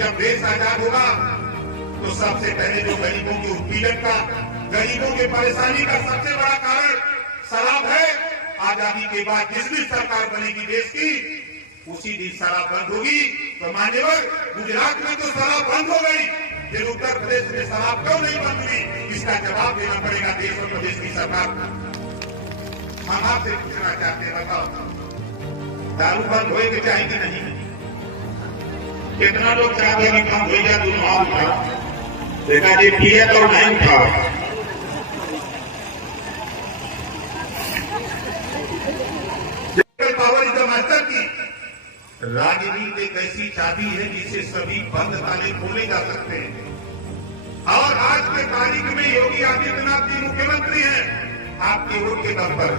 जब देश आजाद होगा तो सबसे पहले जो गरीबों के उत्पीड़न का, गरीबों की परेशानी का सबसे बड़ा कारण शराब है। आजादी के बाद जिस दिन सरकार बनेगी देश की, उसी दिन शराब बंद होगी। तो मान्यवर, गुजरात में तो शराब बंद हो गई, फिर उत्तर प्रदेश में शराब क्यों नहीं बंद हुई? इसका जवाब देना पड़ेगा देश और प्रदेश की सरकार को। हम आपसे पूछना चाहते हैं, बताओ दारू बंद होएगी चाहिए कि नहीं? कितना लोग चाहते हैं कि बंद हो जाए? दोनों हाथ उठाओ। देखा जी, पिए तो नहीं उठाओ। पावर इज द मास्टर की। राजनीति एक ऐसी चाबी है जिसे सभी बंद ताले खोले जा सकते हैं। और आज के तारीख में योगी आदित्यनाथ जी मुख्यमंत्री हैं आपके वोट के दम पर।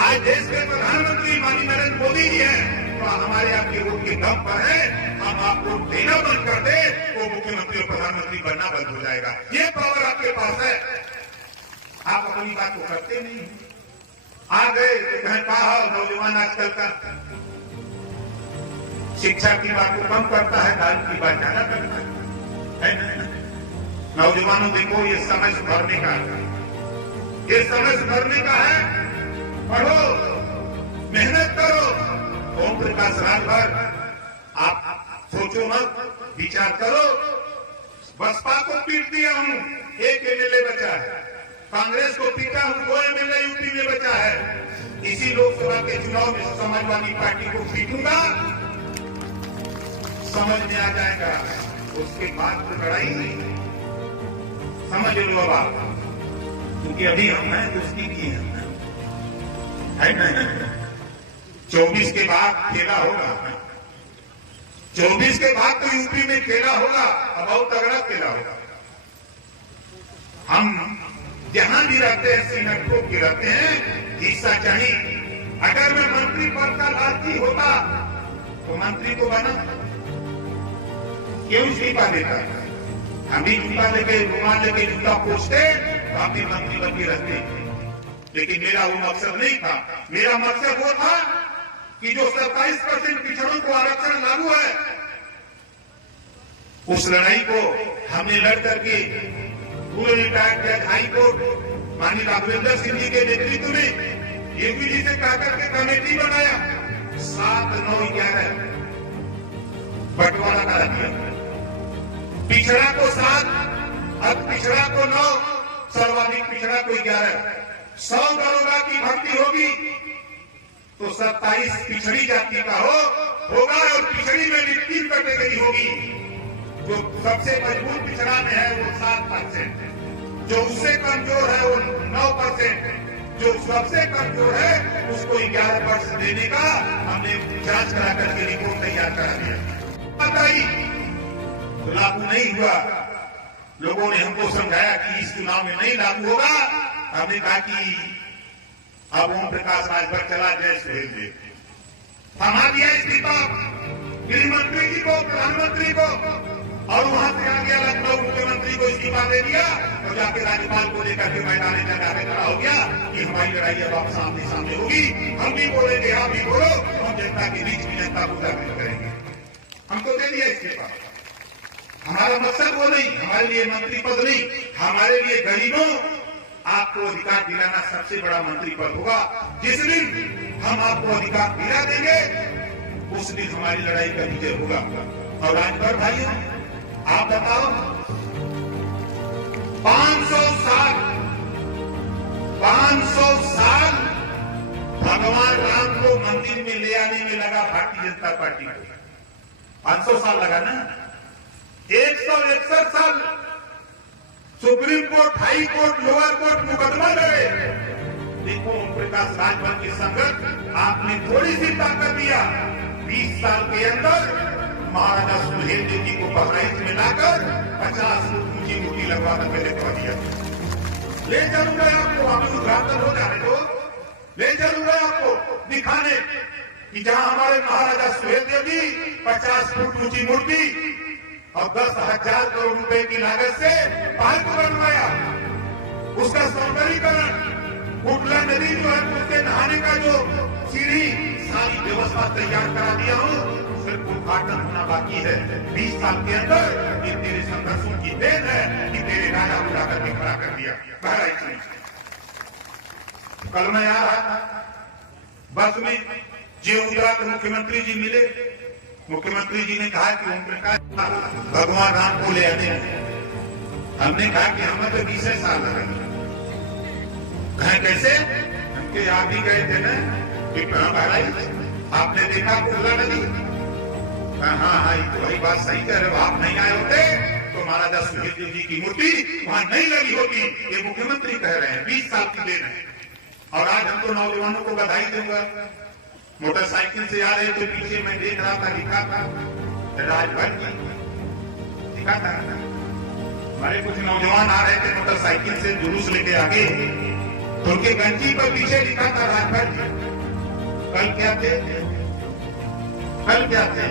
आज देश के प्रधानमंत्री माननीय नरेंद्र मोदी जी हैं, तो हमारे आपके वोट के दम पर है। हम आपको देना बंद कर दे तो मुख्यमंत्री और प्रधानमंत्री बनना बंद हो जाएगा। ये पावर आपके पास है। आप अपनी बात को करते नहीं। आ गए तो कहें कहा नौजवान आजकल का शिक्षा की बात को कम करता है, दारू की बात ज्यादा करता है। नौजवानों देखो, ये समय सुधरने का है, ये समय सुधरने का है। पढ़ो, मेहनत करो। ओम प्रकाश राज भर आप सोचो मत, विचार करो। बसपा को पीट दिया हूं, एक एमएलए बचा है। कांग्रेस को पीटा हूं, 2 एमएलए यूपी में बचा है। इसी लोकसभा के चुनाव में समाजवादी पार्टी को पीटूंगा, समझ में आ जाएगा। उसके बाद तो लड़ाई नहीं, समझ लो अब आप, क्योंकि अभी हम हैं तो उसकी की है नहीं। 24 के बाद खेला होगा, 24 के बाद तो यूपी में खेला होगा, अब बहुत तगड़ा खेला होगा। हम जहां भी रहते हैं सीना ठोक के रहते हैं, हिस्सा चाहिए। अगर मैं मंत्री पद का लालची होता तो मंत्री को बना क्यों जूता देता? हम भी जूता लेके, रुमाल लेके जूता पोछते तो हम भी मंत्री बन के रहते। लेकिन मेरा वो मकसद नहीं था। मेरा मकसद वो था कि जो 27% पिछड़ों को आरक्षण लागू है, उस लड़ाई को हमने लड़ करके पूरे रिटायर्ड जज हाई कोर्ट माननीय राघवेंद्र सिंह जी के नेतृत्व में यूपी जी से कहकर के कमेटी बनाया। 7, 9, 11 बंटवारा करा दिया। पिछड़ा को 7, अब पिछड़ा को 9, सर्वाधिक पिछड़ा को 11। 100 दरोगा की भर्ती होगी तो 27 पिछड़ी जाति का होगा और पिछड़ी में 3 कैटेगरी होगी। जो सबसे मजबूत पिछड़ा में है वो 7%, जो उससे कमजोर है वो 9%, जो सबसे कमजोर है उसको 11% देने का हमने जांच करा करके रिपोर्ट तैयार करा दिया। बताई तो लागू नहीं हुआ। लोगों ने हमको समझाया कि इस चुनाव में नहीं लागू होगा। हमने कहा कि अब ओम प्रकाश राजभर चला जैस भेज दे, थमा दिया इस्तीफा गृह मंत्री जी को, प्रधानमंत्री को, और वहां से आ गया लखनऊ, मुख्यमंत्री को इस्तीफा दे दिया और जाके राज्यपाल को लेकर के मैदान जगह पे खड़ा हो गया कि हमारी लड़ाई अब आप सामने सामने होगी। हम भी बोलेंगे, आप भी बोलो, हम जनता के बीच में जनता को जागृत करेंगे। हमको दे दिया इस्तीफा। हमारा मकसद वो नहीं, हमारे लिए मंत्री पद नहीं, हमारे लिए गरीबों आपको अधिकार दिलाना सबसे बड़ा मंत्री पद होगा। जिस दिन हम आपको अधिकार दिला देंगे उस दिन हमारी लड़ाई का विजय होगा। और राजभर भाइयों, आप बताओ, 500 साल भगवान राम को मंदिर में ले आने में लगा भारतीय जनता पार्टी को। 500 साल लगा ना। 161 साल supreme court, high court, lower court मुकदमा लड़े। देखो ओम प्रकाश राजभर की संगत आपने थोड़ी सी ताकत दिया। 20 साल के अंदर महाराजा सुहेलदेव जी को बहराइच में लाकर 50 फुट ऊंची मूर्ति लगवा कर मेरे को दिया। ले चलूंगा आपको, हमें उद्घाटन हो जाने दो, ले चलूंगा आपको दिखाने कि जहां हमारे महाराजा सुहेलदेव जी 50 फुट ऊंची मूर्ति और 10,000 करोड़ रुपए की लागत से पार्क बनवाया, उसका सौंदर्यीकरण, कुटला नदी जो है उसके नहाने का जो सीढ़ी, सारी व्यवस्था तैयार करा दिया हूं। सिर्फ उद्घाटन होना बाकी है। 20 साल के अंदर ये तेरे संघर्षों की देन है कि तेरे राजा बुला करके खड़ा कर दिया। कल मैं आ रहा था बस में, जो गुजरात मुख्यमंत्री जी मिले, मुख्यमंत्री जी ने कहा कि ओम प्रकाश भगवान राम को ले आने। हमने कहा कि हमें तो 20 साल लगे। कैसे? हमके आप भी गए थे ना कि भाई आपने देखा कोला नदी? हाँ हाँ, ये तो वही बात सही कह रहे हो। आप नहीं आए होते तो महाराजा सुहेलदेव जी की मूर्ति वहां नहीं लगी होती। ये मुख्यमंत्री कह रहे हैं 20 साल की देन है। और आज हम तो नौजवानों को बधाई दूंगा। मोटरसाइकिल से आ रहे तो पीछे मैं देख रहा था, लिखा था राजभर की, लिखा था। हमारे कुछ नौजवान आ रहे थे मोटरसाइकिल से जुलूस लेके आगे, तो उनके गंजी पर पीछे लिखा था राजभर जी। कल क्या थे? कल क्या थे?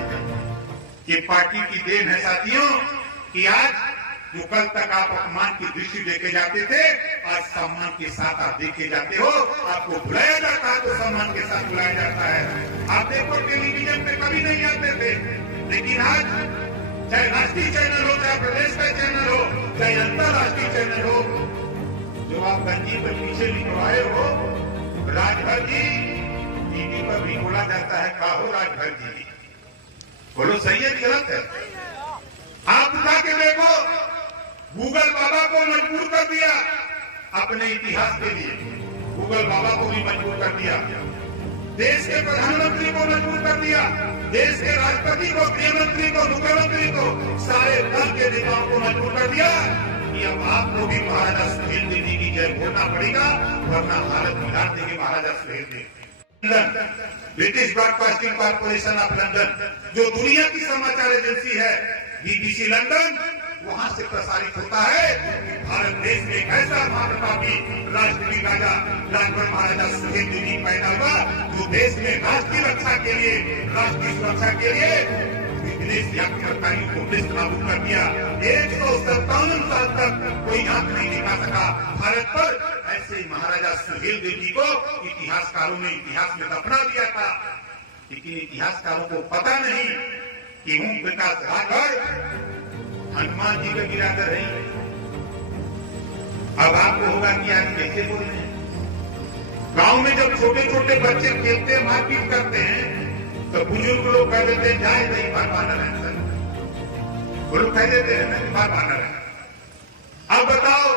ये पार्टी की देन है साथियों कि आज जो कल तक आप अपमान की दृष्टि देखे जाते थे, आज सम्मान के साथ आप देखे जाते हो। आपको बुलाया जाता है तो सम्मान के साथ बुलाया जाता है। आप देखो टेलीविजन पे कभी नहीं आते थे, लेकिन आज चाहे राष्ट्रीय चैनल हो, चाहे प्रदेश का चैनल हो, चाहे अंतरराष्ट्रीय चैनल हो, जो आप गंजी पर पीछे लिखवाए हो राजभर जी, टीवी पर भी बोला जाता है का हो राजभर जी। बोलो सही है गलत है? आप उठा के देखो, गूगल बाबा को मजबूर कर दिया अपने इतिहास के लिए। गूगल बाबा को भी मजबूर कर दिया, देश के प्रधानमंत्री को मजबूर कर दिया, देश के राष्ट्रपति को, गृहमंत्री को, मुख्यमंत्री को, सारे दल के नेताओं को मजबूर कर दिया कि अब आपको भी महाराजा सुहेलदेव जी की जय बोलना पड़ेगा, वरना हालत बिगाड़ देंगे Maharaja Suheldev. British Broadcasting Corporation of London, जो दुनिया की समाचार एजेंसी है, BBC लंदन, वहां से प्रसारित होता है कि भारत देश में एक ऐसा महाप्रतापी राष्ट्रीय राजा राजभर महाराजा सुहेलदेव जी पैदा हुआ, जो देश में राष्ट्र की रक्षा के लिए, राष्ट्रीय सुरक्षा के लिए विदेश आक्रमणकारियों को निष्ठ नाबूद कर दिया। 157 साल तक कोई आंख नहीं दिखा सका भारत पर। ऐसे महाराजा सुहेलदेव जी को इतिहासकारों ने इतिहास में दफना दिया था, लेकिन इतिहासकारों को पता नहीं कि ओम प्रकाश राजभर हनुमान जी का बिरादर है। अब आपको होगा कि आज कैसे बोल रहे हैं। गांव में जब छोटे छोटे बच्चे खेलते हैं, मारपीट करते हैं, तो बुजुर्ग लोग कह देते हैं जाए नहीं बार बानर है। सर वो लोग कह देते हैं ना कि बार बानर है। अब बताओ,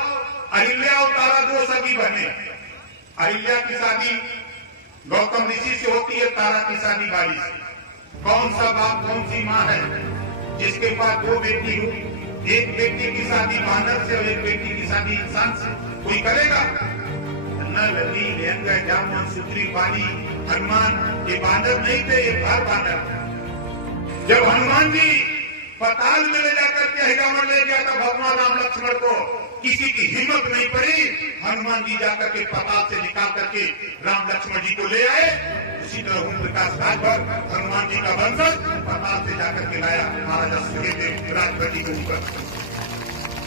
अहिल्या और तारा दो सगी बहने, अहिल्या की शादी गौतम ऋषि से होती है, तारा की शादी बाली से। कौन सा बाप कौन सी माँ है जिसके पास दो बेटी हो? एक बेटी की शादी बानर से और एक बेटी की शादी इंसान से कोई करेगा? नदी लेंग जामुन सुत्री बाली हनुमान, ये बानर नहीं थे, ये बार बानर। जब हनुमान जी पताल में ले जाकर के हिरावण ले गया था भगवान राम लक्ष्मण को, किसी की हिम्मत नहीं पड़ी, हनुमान जी जाकर के पताल से निकाल करके राम लक्ष्मण जी को ले आए। उसी तरह ओम प्रकाश राजभर हनुमान जी का वंशज पताल से जाकर के लाया महाराजा सुहेलदेव राजभर जी को ऊपर।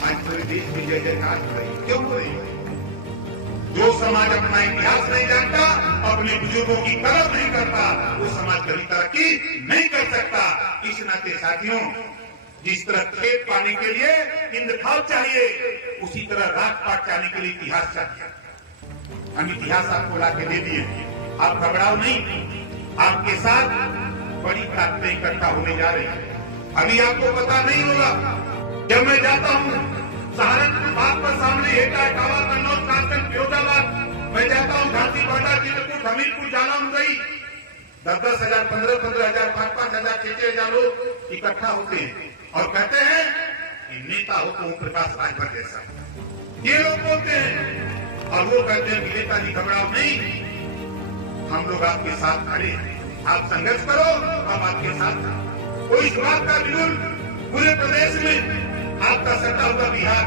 आज पूरे देश में जय जयकार हो रही, क्यों हो रही है? जो समाज अपना इतिहास नहीं जानता, अपने बुजुर्गों की कदर नहीं करता, वो समाज कभी तरक्की नहीं कर सकता। इस नाते साथियों, जिस तरह खेत पाने के लिए इंद्रखाल चाहिए, उसी तरह राजपाट चाहने के लिए इतिहास चाहिए। हम इतिहास आपको ला के दे दिए, आप घबराओ नहीं, आपके साथ बड़ी ताकतें इकट्ठा होने जा रही है। अभी आपको पता नहीं होगा, जब मैं जाता हूँ सहारनपुर बाग पर सामने हेटा इटावा कन्नौज कांचन फिरोजाबाद, मैं जाता हूँ झांसी बांदा चित्रकूट हमीरपुर जाना मुंबई, 10-10 हजार 15-15 हजार 5-5 हजार 6-6 हजार लोग इकट्ठा होते हैं और कहते हैं कि नेता हो तो ओम प्रकाश राजभर जैसा। ये लोग बोलते हैं और वो कहते हैं कि नेता जी घबराओ नहीं, हम लोग आपके साथ खड़े हैं, आप संघर्ष करो, हम आपके साथ। कोई इस बात का बिल्कुल पूरे प्रदेश में आपका सत्ता हुआ बिहार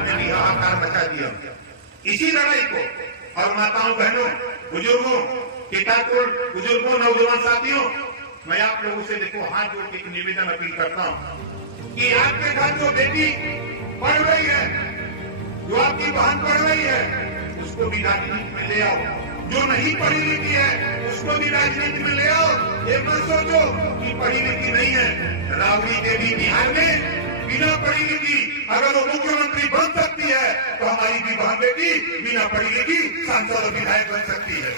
में भी हाहाकार मचा दिया इसी लड़ाई को। और माताओं, बहनों, बुजुर्गों, पिताकुल, बुजुर्गों, नौजवान साथियों, मैं आप लोगों से देखो हाथ जोड़ के एक निवेदन अपील करता हूँ कि आपके घर जो बेटी पढ़ रही है, जो आपकी बहन पढ़ रही है, उसको भी राजनीति में ले आओ। जो नहीं पढ़ी लिखी है उसको भी राजनीति में ले आओ। ये मत सोचो कि पढ़ी लिखी नहीं है। राबड़ी देवी बिहार में बिना पढ़ी लिखी अगर वो मुख्यमंत्री बन सकती है तो हमारी भी बहन बेटी बिना पढ़ी लिखी सांसद और विधायक बन सकती है।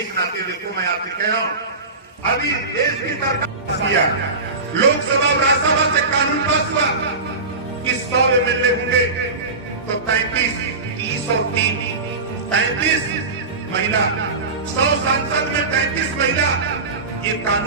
इस नाते देखो मैं आपसे कह रहा हूं, अभी देश की सरकार किया, लोकसभा और राज्यसभा से कानून पास हुआ कि 100 एमएलए होंगे तो 33, 30 और 3, 33 महिला, 100 सांसद में 33 महिला, ये कानून